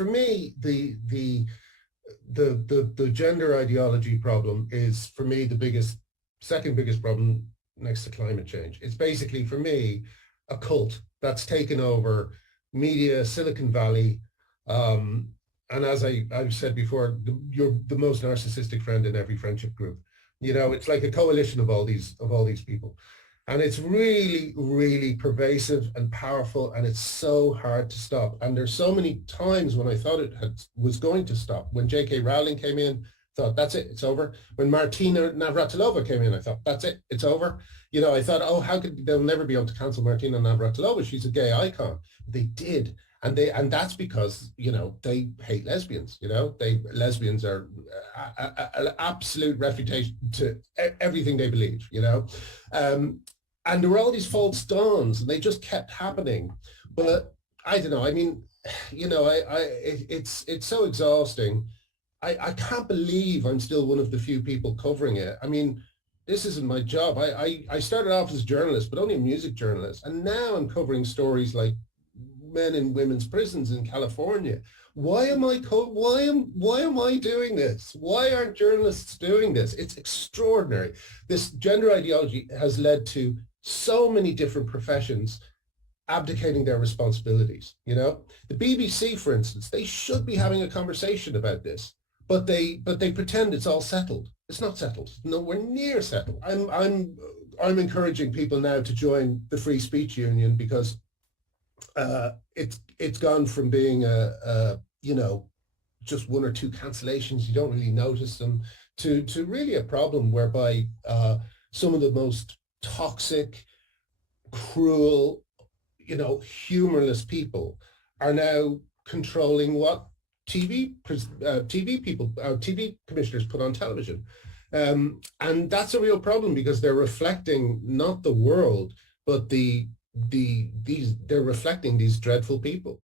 for me, the gender ideology problem is, for me, second biggest problem next to climate change. It's basically, for me, a cult that's taken over media, Silicon Valley, and as I've said before, you're the most narcissistic friend in every friendship group. You know, it's like a coalition of all these people. And it's really, really pervasive and powerful, and it's so hard to stop. And there's so many times when I thought was going to stop. When J.K. Rowling came in, thought, that's it, it's over. When Martina Navratilova came in, I thought, that's it, it's over. You know, I thought, oh, they'll never be able to cancel Martina Navratilova. She's a gay icon. They did. And that's because, you know, they hate lesbians. You know, lesbians are an absolute refutation to everything they believe, you know. And there were all these false dawns, and they just kept happening. But I don't know. I mean, you know, it's so exhausting. I can't believe I'm still one of the few people covering it. I mean, this isn't my job. I started off as a journalist, but only a music journalist, and now I'm covering stories like men in women's prisons in California. Why am I doing this? Why aren't journalists doing this? It's extraordinary. This gender ideology has led to so many different professions abdicating their responsibilities. You know, the BBC, for instance, they should be having a conversation about this, but they pretend it's all settled. It's not settled. Nowhere near settled. I'm encouraging people now to join the Free Speech Union, because it's gone from being you know, just one or two cancellations, you don't really notice them, to really a problem whereby some of the most toxic, cruel, you know, humorless people are now controlling what TV commissioners put on television. And that's a real problem, because they're reflecting not the world, but they're reflecting these dreadful people.